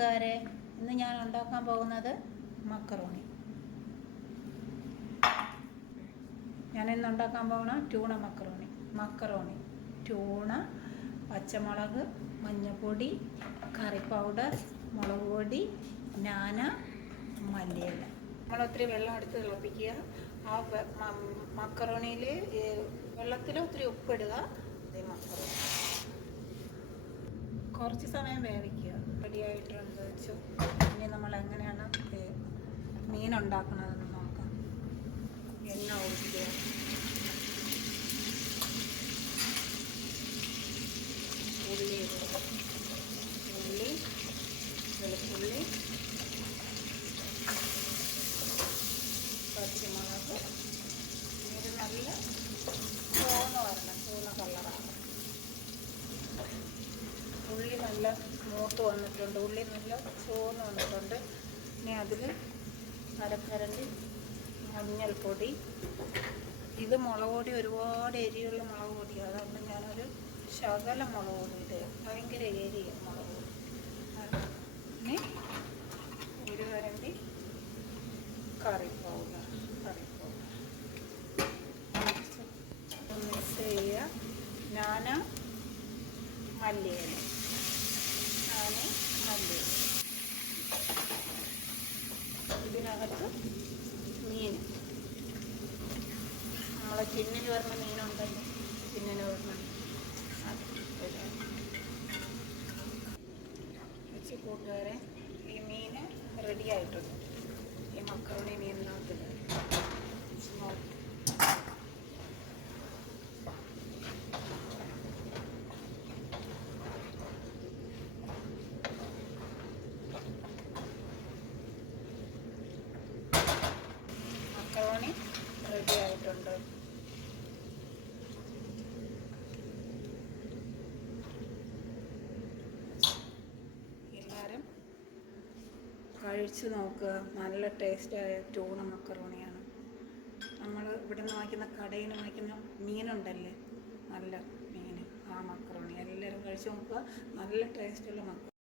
കൂട്ടുകാരെ, ഇന്ന് ഞാൻ ഉണ്ടാക്കാൻ പോകുന്നത് മക്കറോണി. ഞാനിന്ന് ഉണ്ടാക്കാൻ പോകുന്ന ട്യൂണ മക്കറോണി. ട്യൂണ, പച്ചമുളക്, മഞ്ഞൾപ്പൊടി, കറി പൗഡർ, മുളക് പൊടി, നാന, മല്ലിയില. നമ്മളൊത്തിരി വെള്ളം എടുത്ത് തിളപ്പിക്കുക. ആ മക്കറോണിയിൽ വെള്ളത്തിൽ ഒത്തിരി ഉപ്പിടുക. മക്കറോണി കുറച്ച് സമയം വേവിക്കുക. റെഡിയായിട്ടുണ്ട് വെച്ചു. ഇനി നമ്മൾ എങ്ങനെയാണ് മീൻ ഉണ്ടാക്കുന്നതെന്ന് നോക്കാം. എണ്ണ ഒഴിക്കുക. ഉള്ളി ഇടുക. ഉള്ളി, വെളുത്തുള്ളി, പച്ചമുളക്. ഇത് നല്ല ചുവന്ന കളറാണ്. ഉള്ളി നല്ല മൂത്ത് വന്നിട്ടുണ്ട്. ഉള്ളി നല്ല ചുവന്ന് വന്നിട്ടുണ്ട്. ഇനി അതിൽ അരക്കരണ്ടി മഞ്ഞൾപ്പൊടി. ഇത് മുളക് പൊടി ഒരുപാട് എരിയുള്ള മുളക് പൊടിയാണ്. അതുകൊണ്ട് ഞാനൊരു ശകലം മുളക് പൊടി ഇടുക. ഭയങ്കര എരിയ മുളക് പൊടി. ഇനി ഒരു കരണ്ടി കറി പൗഡർ മിക്സ് ചെയ്യുക. നാന, മല്ലിയില. ഇതിനകത്ത് മീൻ, നമ്മളെ ചിന്നിന് വരുന്ന മീനുണ്ടല്ലോ, ചിന്നിന് വരുന്ന അത് വെച്ച് കൂട്ടുകാരെ, ഈ മീൻ റെഡി ആയിട്ടുണ്ട്. ഈ മക്കറോണി മീനിനകത്ത് മക്കറോണി റെഡി ആയിട്ടുണ്ട്. എല്ലാവരും കഴിച്ചു നോക്കുക. നല്ല ടേസ്റ്റായ ട്യൂണ മക്കറോണിയാണ്. നമ്മൾ ഇവിടെ നിന്ന് വാങ്ങിക്കുന്ന കടയിൽ നിന്ന് വാങ്ങിക്കുന്ന മീനുണ്ടല്ലേ, നല്ല മീൻ, ആ മക്കറോണി എല്ലാവരും കഴിച്ചു നോക്കുക. നല്ല ടേസ്റ്റുള്ള മക്കറോണി.